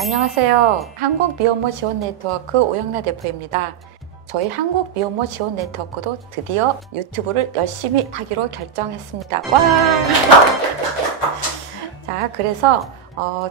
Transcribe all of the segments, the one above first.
안녕하세요. 한국미혼모 지원 네트워크 오영나 대표입니다. 저희 한국미혼모 지원 네트워크도 드디어 유튜브를 열심히 하기로 결정했습니다. 와! 자, 그래서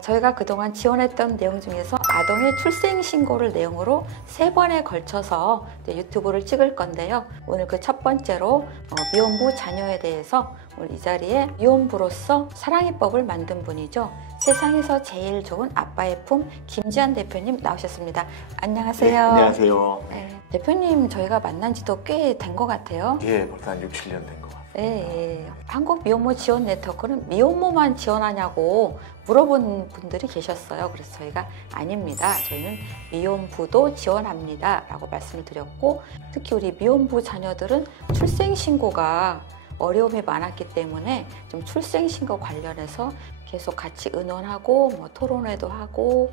저희가 그동안 지원했던 내용 중에서 아동의 출생신고를 내용으로 3번에 걸쳐서 유튜브를 찍을 건데요. 오늘 그 첫 번째로 미혼부 자녀에 대해서 오늘 이 자리에 미혼부로서 사랑이법을 만든 분이죠. 세상에서 제일 좋은 아빠의 품 김지한 대표님 나오셨습니다. 안녕하세요. 네, 안녕하세요. 네, 대표님 저희가 만난 지도 꽤 된 것 같아요. 예, 벌써 한 6, 7년 된 것 같습니다. 네, 한국 미혼모 지원 네트워크는 미혼모만 지원하냐고 물어본 분들이 계셨어요. 그래서 저희가 아닙니다. 저희는 미혼부도 지원합니다 라고 말씀을 드렸고, 특히 우리 미혼부 자녀들은 출생신고가 어려움이 많았기 때문에 좀 출생신고 관련해서 계속 같이 의논하고 토론회도 하고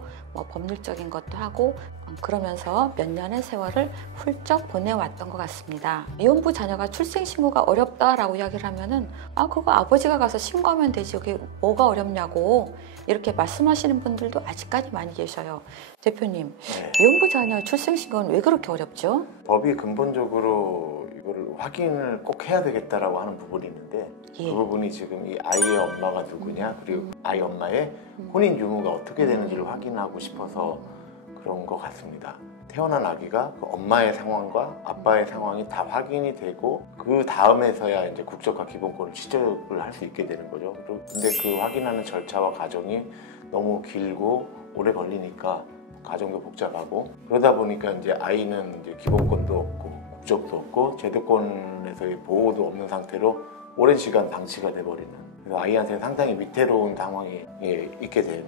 법률적인 것도 하고 그러면서 몇 년의 세월을 훌쩍 보내왔던 것 같습니다. 미혼부 자녀가 출생신고가 어렵다라고 이야기를 하면은 그거 아버지가 가서 신고하면 되지 여기 뭐가 어렵냐고 이렇게 말씀하시는 분들도 아직까지 많이 계셔요. 대표님, 네. 미혼부 자녀 출생신고는 왜 그렇게 어렵죠? 법이 근본적으로 이거를 확인을 꼭 해야 되겠다라고 하는 부분이 있는데 예. 그 부분이 지금 이 아이의 엄마가 누구냐, 그리고 아이 엄마의 혼인 유무가 어떻게 되는지를 확인하고 싶어서 그런 것 같습니다. 태어난 아기가 그 엄마의 상황과 아빠의 상황이 다 확인이 되고 그 다음에서야 이제 국적과 기본권을 취득을 할 수 있게 되는 거죠. 근데 그 확인하는 절차와 과정이 너무 길고 오래 걸리니까 과정도 복잡하고 그러다 보니까 이제 아이는 이제 기본권도 없고 국적도 없고 제도권에서의 보호도 없는 상태로 오랜 시간 방치가 돼버리는, 그래서 아이한테 상당히 위태로운 상황이 있게 되는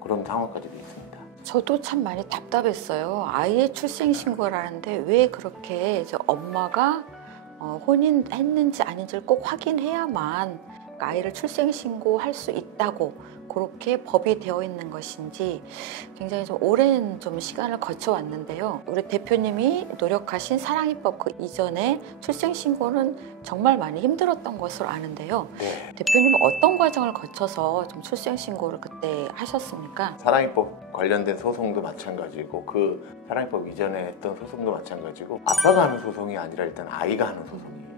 그런 상황까지도 있습니다. 저도 참 많이 답답했어요. 아이의 출생신고를 하는데 왜 그렇게 이제 엄마가 혼인했는지 아닌지를 꼭 확인해야만 아이를 출생신고할 수 있다고 그렇게 법이 되어 있는 것인지 굉장히 좀 오랜 시간을 거쳐왔는데요. 우리 대표님이 노력하신 사랑이법 그 이전에 출생신고는 정말 많이 힘들었던 것으로 아는데요. 네. 대표님은 어떤 과정을 거쳐서 좀 출생신고를 그때 하셨습니까? 사랑이법 관련된 소송도 마찬가지고 그 사랑이법 이전에 했던 소송도 마찬가지고 아빠가 하는 소송이 아니라 일단 아이가 하는 소송이에요.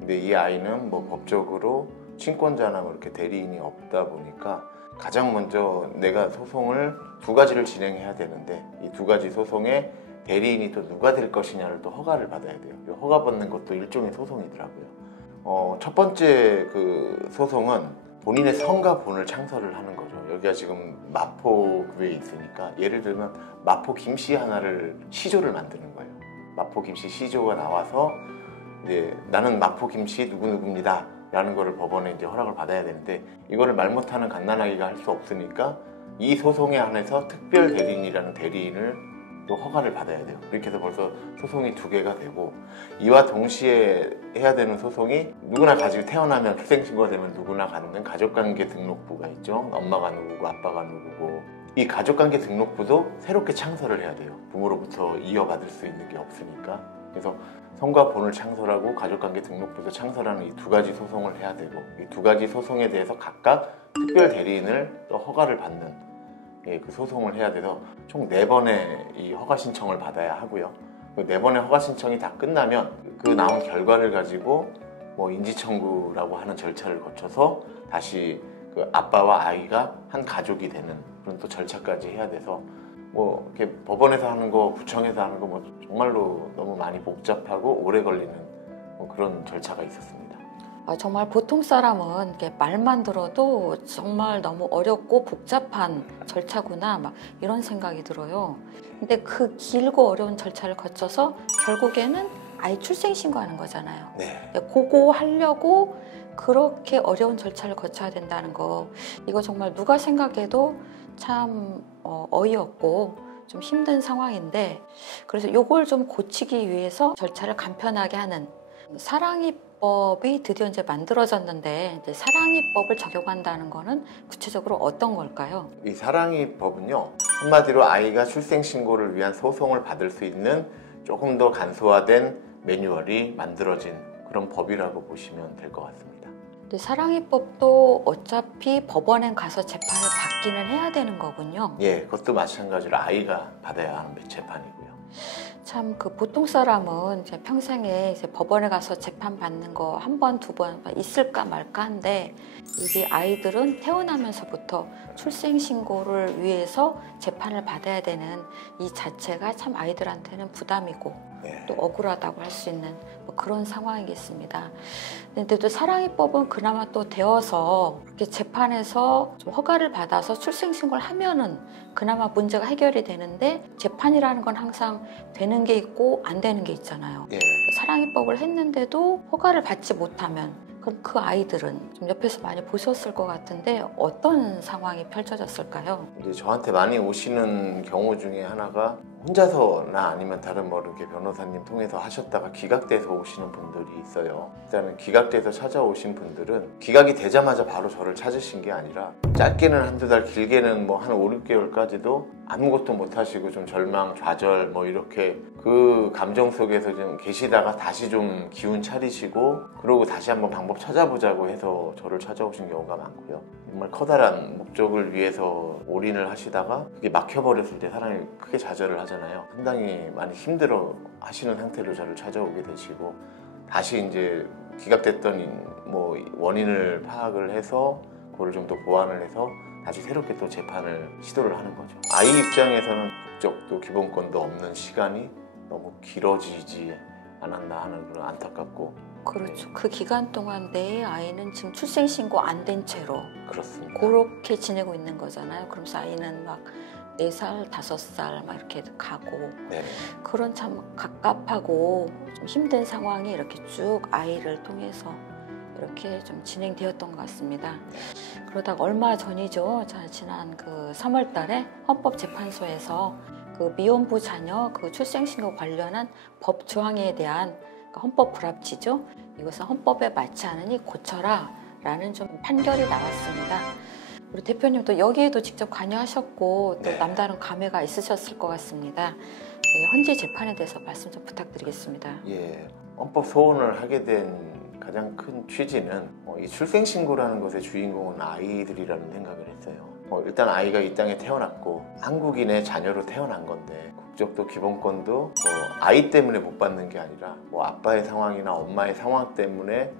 근데 이 아이는 법적으로 친권자나 이렇게 대리인이 없다 보니까 가장 먼저 내가 소송을 2가지를 진행해야 되는데 이 2가지 소송에 대리인이 또 누가 될 것이냐를 또 허가를 받아야 돼요. 이 허가 받는 것도 일종의 소송이더라고요. 첫 번째 그 소송은 본인의 성과 본을 창설을 하는 거죠. 여기가 지금 마포구에 있으니까 예를 들면 마포 김씨 하나를 시조를 만드는 거예요. 마포 김씨 시조가 나와서 이제 나는 마포 김씨 누구누구입니다 라는 거를 법원에 이제 허락을 받아야 되는데 이거를 말 못하는 갓난아기가 할 수 없으니까 이 소송에 한해서 특별 대리인이라는 대리인을 또 허가를 받아야 돼요. 이렇게 해서 벌써 소송이 2개가 되고, 이와 동시에 해야 되는 소송이 누구나 가지고 태어나면 출생신고가 되면 누구나 갖는 가족관계 등록부가 있죠. 엄마가 누구고 아빠가 누구고, 이 가족관계 등록부도 새롭게 창설을 해야 돼요. 부모로부터 이어받을 수 있는 게 없으니까. 그래서 성과 본을 창설하고 가족관계 등록부도 창설하는 이 2가지 소송을 해야 되고, 이 2가지 소송에 대해서 각각 특별 대리인을 또 허가를 받는 그 소송을 해야 돼서 총 4번의 이 허가 신청을 받아야 하고요. 그 4번의 허가 신청이 다 끝나면 그 나온 결과를 가지고 인지청구라고 하는 절차를 거쳐서 다시 그 아빠와 아이가 한 가족이 되는 그런 또 절차까지 해야 돼서 이렇게 법원에서 하는 거, 구청에서 하는 거 정말로 너무 많이 복잡하고 오래 걸리는 그런 절차가 있었습니다. 정말 보통 사람은 이렇게 말만 들어도 정말 너무 어렵고 복잡한 절차구나 이런 생각이 들어요. 근데 그 길고 어려운 절차를 거쳐서 결국에는 아이 출생신고하는 거잖아요. 네. 그거 하려고 그렇게 어려운 절차를 거쳐야 된다는 거, 이거 정말 누가 생각해도 참 어이없고 좀 힘든 상황인데, 그래서 이걸 좀 고치기 위해서 절차를 간편하게 하는 사랑이법이 드디어 이제 만들어졌는데, 이제 사랑이법을 적용한다는 거는 구체적으로 어떤 걸까요? 이 사랑이법은요, 한마디로 아이가 출생신고를 위한 소송을 받을 수 있는 조금 더 간소화된 매뉴얼이 만들어진 그런 법이라고 보시면 될 것 같습니다. 근데 사랑이법도 어차피 법원에 가서 재판을 받기는 해야 되는 거군요. 예, 그것도 마찬가지로 아이가 받아야 하는 재판이고요. 참 그 보통 사람은 이제 평생에 이제 법원에 가서 재판 받는 거 한 번, 두 번 있을까 말까 한데 우리 아이들은 태어나면서부터 출생 신고를 위해서 재판을 받아야 되는 이 자체가 참 아이들한테는 부담이고 네. 또 억울하다고 할 수 있는 뭐 그런 상황이겠습니다. 근데도 사랑이법은 그나마 또 되어서 이렇게 재판에서 좀 허가를 받아서 출생 신고를 하면은 그나마 문제가 해결이 되는데 재판이라는 건 항상 되는 게 있고 안 되는 게 있잖아요. 예. 사랑이법을 했는데도 허가를 받지 못하면 그럼 그 아이들은 좀 옆에서 많이 보셨을 것 같은데 어떤 상황이 펼쳐졌을까요? 이제 저한테 많이 오시는 경우 중에 하나가 혼자서나 아니면 다른 뭐 이렇게 변호사님 통해서 하셨다가 기각돼서 오시는 분들이 있어요. 일단은 기각돼서 찾아오신 분들은 기각이 되자마자 바로 저를 찾으신 게 아니라 짧게는 한두 달, 길게는 뭐 한 5, 6개월까지도 아무것도 못 하시고 좀 절망, 좌절 뭐 이렇게 그 감정 속에서 좀 계시다가 다시 좀 기운 차리시고 그러고 다시 한번 방법 찾아보자고 해서 저를 찾아오신 경우가 많고요. 정말 커다란 목적을 위해서 올인을 하시다가 그게 막혀버렸을 때 사람이 크게 좌절을 하잖아요. 상당히 많이 힘들어 하시는 상태로 저를 찾아오게 되시고 다시 이제 기각됐던 뭐 원인을 파악을 해서 그걸 좀 더 보완을 해서 다시 새롭게 또 재판을 시도를 하는 거죠. 아이 입장에서는 국적도 기본권도 없는 시간이 너무 길어지지 않았나 하는 그런 안타깝고 그렇죠. 그 기간 동안 내 아이는 지금 출생 신고 안 된 채로 그렇습니다. 그렇게 지내고 있는 거잖아요. 그러면서 아이는 막 4살, 5살 막 이렇게 가고 네. 그런 참 갑갑하고 좀 힘든 상황이 이렇게 쭉 아이를 통해서 이렇게 좀 진행되었던 것 같습니다. 그러다가 얼마 전이죠. 지난 그 3월 달에 헌법재판소에서 그 미혼부 자녀 그 출생신고 관련한 법 조항에 대한 헌법 불합치죠. 이것은 헌법에 맞지 않으니 고쳐라 라는 좀 판결이 나왔습니다. 우리 대표님도 여기에도 직접 관여하셨고 또 네. 남다른 감회가 있으셨을 것 같습니다. 현재 재판에 대해서 말씀 좀 부탁드리겠습니다. 예, 헌법 소원을 하게 된 가장 큰 취지는 이 출생신고라는 것의 주인공은 아이들이라는 생각을 했어요. 일단 아이가 이 땅에 태어났고 한국인의 자녀로 태어난 건데 국적도 기본권도 뭐 아이 때문에 못 받는 게 아니라 뭐 아빠의 상황이나 엄마의 상황 때문에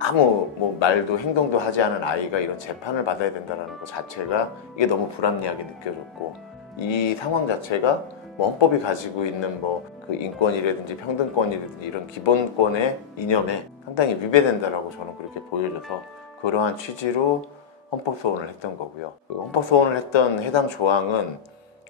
아무 뭐 말도 행동도 하지 않은 아이가 이런 재판을 받아야 된다는 것 자체가 이게 너무 불합리하게 느껴졌고 이 상황 자체가 뭐 헌법이 가지고 있는 뭐 그 인권이라든지 평등권이라든지 이런 기본권의 이념에 상당히 위배된다라고 저는 그렇게 보여져서 그러한 취지로 헌법 소원을 했던 거고요. 그 헌법 소원을 했던 해당 조항은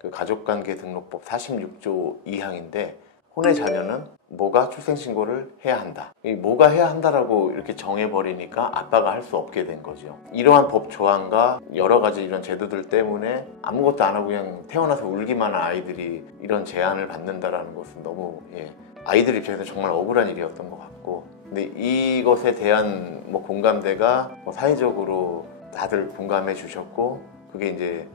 그 가족관계등록법 46조 2항인데 혼의 자녀는 뭐가 출생신고를 해야 한다. 이 뭐가 해야 한다라고 이렇게 정해버리니까 아빠가 할 수 없게 된 거죠. 이러한 법 조항과 여러 가지 이런 제도들 때문에 아무것도 안 하고 그냥 태어나서 울기만 한 아이들이 이런 제한을 받는다라는 것은 너무 아이들 입장에서 정말 억울한 일이었던 것 같고 근데 이것에 대한 뭐 공감대가 뭐 사회적으로 다들 공감해 주셨고 그게 이제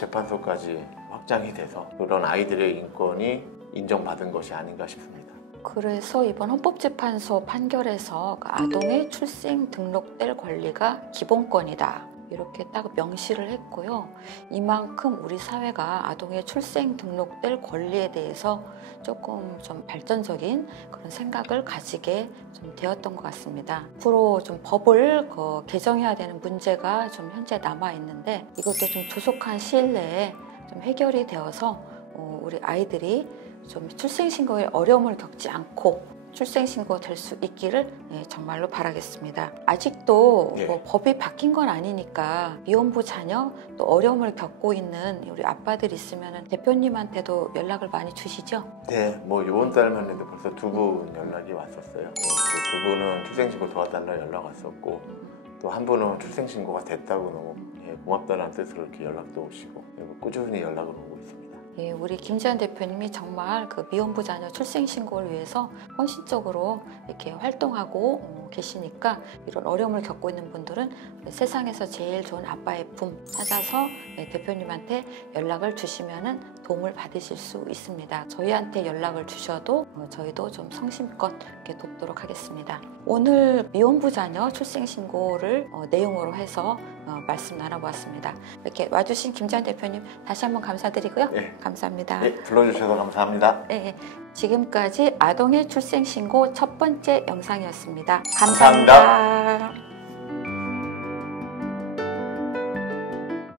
헌법재판소까지 확장이 돼서 그런 아이들의 인권이 인정받은 것이 아닌가 싶습니다. 그래서 이번 헌법재판소 판결에서 그 아동의 출생 등록될 권리가 기본권이다. 이렇게 딱 명시를 했고요. 이만큼 우리 사회가 아동의 출생 등록될 권리에 대해서 조금 좀 발전적인 그런 생각을 가지게 좀 되었던 것 같습니다. 앞으로 좀 법을 개정해야 되는 문제가 좀 현재 남아 있는데 이것도 좀 조속한 시일 내에 좀 해결이 되어서 우리 아이들이 좀 출생신고에 어려움을 겪지 않고 출생신고 될 수 있기를 정말로 바라겠습니다. 아직도 뭐 법이 바뀐 건 아니니까 미혼부 자녀 또 어려움을 겪고 있는 우리 아빠들 있으면 대표님한테도 연락을 많이 주시죠? 네, 뭐 이번 달만 해도 벌써 2분 연락이 왔었어요. 그 2분은 출생신고 도와달라 연락 왔었고 또 한 분은 출생신고가 됐다고 너무 고맙다는 뜻으로 이렇게 연락도 오시고 꾸준히 연락을 오고 있습니다. 우리 김지한 대표님이 정말 그 미혼부 자녀 출생신고를 위해서 헌신적으로 이렇게 활동하고 계시니까 이런 어려움을 겪고 있는 분들은 세상에서 제일 좋은 아빠의 품 찾아서 대표님한테 연락을 주시면 도움을 받으실 수 있습니다. 저희한테 연락을 주셔도 저희도 좀 성심껏 이렇게 돕도록 하겠습니다. 오늘 미혼부 자녀 출생신고를 내용으로 해서 말씀 나눠보았습니다. 이렇게 와주신 김재환 대표님 다시 한번 감사드리고요. 네. 감사합니다. 네, 불러주셔서 감사합니다. 네, 지금까지 아동의 출생신고 첫 번째 영상이었습니다. 감사합니다. 감사합니다.